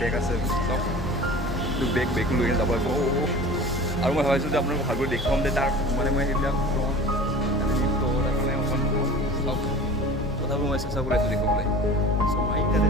বেগ আছে চাওক বেগ লৈ যাব লাগিব আৰু মই ভাবিছোঁ যে আপোনালোকক ভালকৈ দেখুৱাম যে তাৰ মানে মই সেইবিলাক চাওক কথাবোৰ মই চেষ্টা কৰি আছোঁ দেখুৱাবলৈ চ' মই তাতে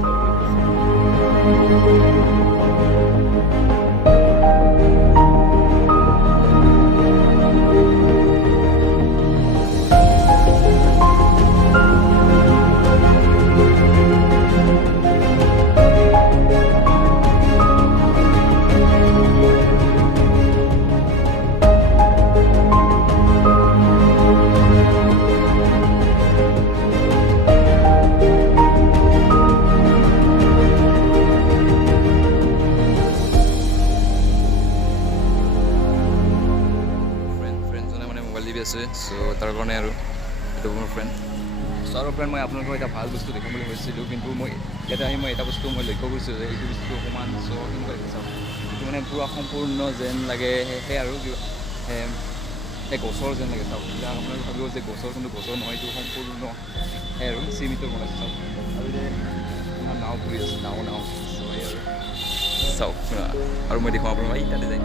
আছে চ' তাৰ কাৰণে আৰু এইটো মোৰ ফ্ৰেণ্ড চ' আৰু ফ্ৰেণ্ড মই আপোনালোকৰ এটা ভাল বস্তু দেখিম বুলি ভাবিছিলোঁ কিন্তু মই ইয়াতে আহি মই এটা বস্তু মই লক্ষ্য কৰিছোঁ যে এইটো বস্তু অকণমান চ' কেনেকুৱা চাওক এইটো মানে পূৰা সম্পূৰ্ণ যেন লাগে সেই আৰু এই গছৰ যেন লাগে চাওক এতিয়া আপোনালোকে ভাবিব যে গছৰ কিন্তু গছৰ নহয় এইটো সম্পূৰ্ণ সেই আৰু চিমিটৰ বনাইছে চাওক আৰু যে নাও ফুৰি আছে নাও চ' সেই আৰু চাওক আৰু মই দেখুৱাম আপোনালোকক তাতে যায়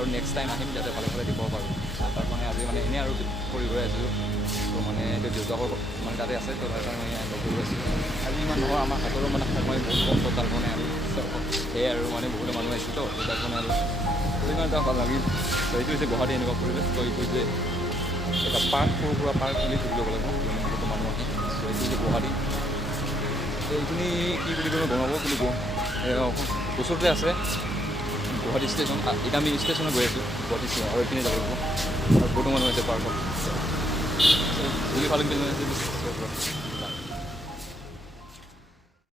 আৰু নেক্সট টাইম আহিম যাতে ভালে ভালে দেখুৱাব পাৰোঁ তাৰ কাৰণে আজি মানে এনেই আৰু কৰি গৈ আছোঁ ত' মানে এতিয়া দেউতাকৰ মানে তাতে আছে ত' তাৰ কাৰণে লগ কৰি আছোঁ আজি ইমান নহয় আমাৰ হাতৰো মানে সময় বহুত কম তাৰ কাৰণে আৰু সেয়াই আৰু মানে বহুতো মানুহ আহিছে তো তাৰ কাৰণে আৰু ইমান এটা ভাল লাগিল ত' এইটো হৈছে গুৱাহাটী এনেকুৱা পৰিৱেশ ত' এইটো যে এটা পাৰ্ক সৰু সুৰা পাৰ্ক বুলি ধৰি ল'ব লাগিব বহুতো মানুহ আহে ত' এইটো হৈছে গুৱাহাটী ত' এইখিনি কি বুলি ক'লে বনাব বুলি কওঁ ওচৰতে আছে গুৱাহাটী ষ্টেচন এতিয়া আমি ষ্টেচনত গৈ আছোঁ গুৱাহাটী ষ্টেচন আৰু এইপিনে যাব লাগিব আৰু বহুতো মানুহ আছে পাৰ্কত বুলি ভাল লাগিল